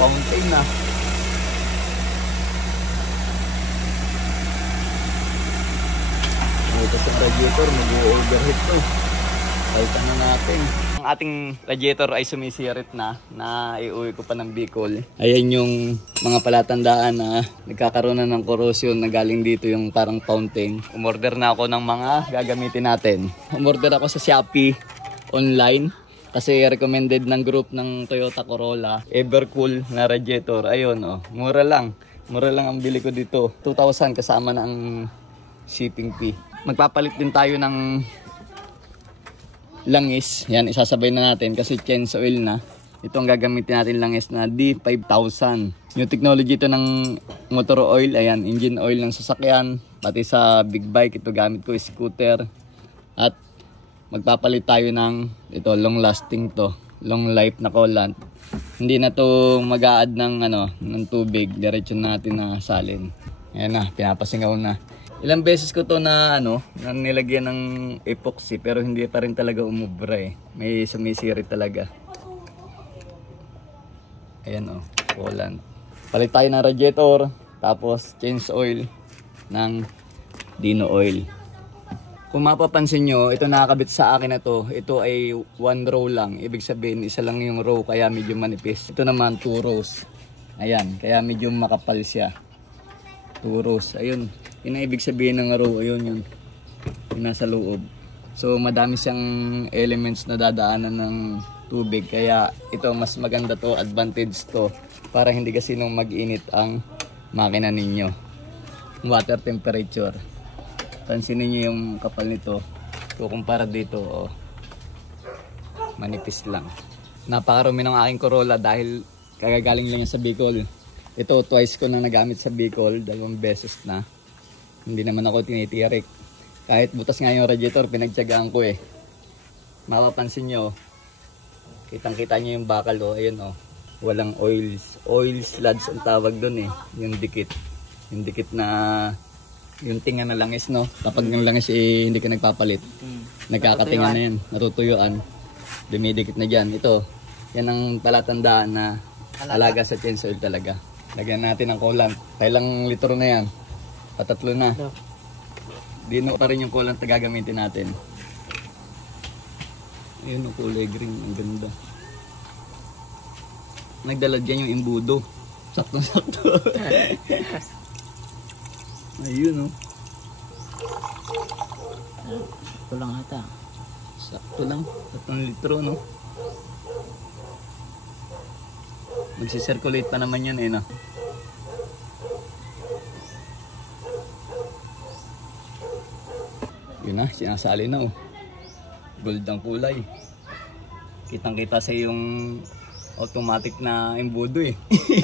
fountain na. Ito sa radiator, mag-overheat to. Palitan na natin. Ang ating radiator ay sumisirit na iuwi ko pa ng Bicol. Ayan yung mga palatandaan na nagkakaroon na ng corrosion na galing dito yung parang fountain. Umorder na ako ng mga gagamitin natin. Umorder ako sa Shopee online kasi recommended ng group ng Toyota Corolla. Evercool na radiator. Ayun oh, mura lang. Mura lang ang bili ko dito. 2,000 kasama na ang shipping fee. Magpapalit din tayo ng langis. Yan, isasabay na natin kasi change oil na. Ito ang gagamitin natin langis na D5000. New technology ito ng motor oil. Ayan, engine oil ng sasakyan. Pati sa big bike, ito gamit ko, scooter. At magpapalit tayo ng ito, long lasting to. Long life na coolant. Hindi na to mag-a-add ng tubig. Diretso natin na salin. Ayan na, pinapasingaw na. Ilang beses ko to na nilagyan ng epoxy pero hindi pa rin talaga umubra eh. May sumisirit talaga. Ayan oh, coolant. Palit tayo ng radiator, tapos change oil ng Dino oil. Kung mapapansin nyo, ito nakakabit sa akin na to. Ito ay 1 row lang. Ibig sabihin, isa lang yung row kaya medyo manipis. Ito naman 2 rows. Ayan, kaya medyo makapal siya. 2 rows. Ayun. Yun ang ibig sabihin ng row. Ayun yun. Yung nasa loob. So madami siyang elements na dadaanan ng tubig. Kaya ito mas maganda to. Advantage to. Para hindi kasi nung mag-init ang makina ninyo. Water temperature. Pansinin nyo yung kapal nito. Kukumpara dito. Oh, manipis lang. Napakarami ng aking Corolla dahil kagagaling lang yan sa Bicol. Ito twice ko na nagamit sa Bicol. 2 beses na. Hindi naman ako tinitirik. Kahit butas nga yung radiator, pinagtyagaan ko eh. Mapapansin nyo, kitang-kita nyo yung bakal oh. Ayun oh. Walang oils. Oil sludge ang tawag doon eh. Yung dikit. Yung dikit na yung tinga na langis no. Kapag ng langis eh, hindi ka nagpapalit. Nagkakatinga na yan. Natutuyuan. Dumidikit na dyan. Ito. Yan ang palatandaan na alaga sa change oil talaga. Lagyan natin ng coolant. Kailang litro na yan. Patatlo na. Dino pa rin yung coolant na gagamitin natin. Ayun o, kulay green. Ang ganda. Nagdala dyan yung imbudo. Sakto-sakto. Ayun o. Ito lang ata. Sakto lang. 3 litro no. Magsisirculate pa naman yan eh no. Yun na, sinasali na oh. Gold ang kulay. Kitang kita sa yung automatic na imbudo eh.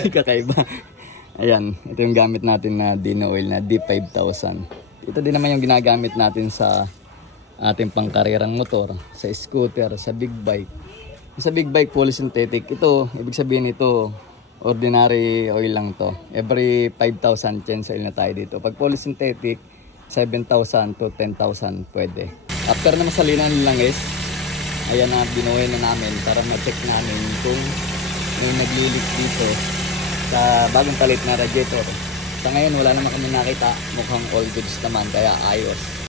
Kakaiba. Ayan, ito yung gamit natin na Dino oil na D5000. Ito din naman yung ginagamit natin sa ating pangkarirang motor, sa scooter, sa big bike. Sa big bike fully synthetic, ito, ibig sabihin ito, ordinary oil lang to. Every 5,000 change oil na tayo dito. Pag fully synthetic, 7,000 to 10,000 pwede. After na masalinan ng langis, ayan na, binuhay na namin para ma-check namin kung may nagli-leak dito sa bagong palit na radiator. Sa ngayon, wala naman kami nakita. Mukhang all goods naman, kaya ayos.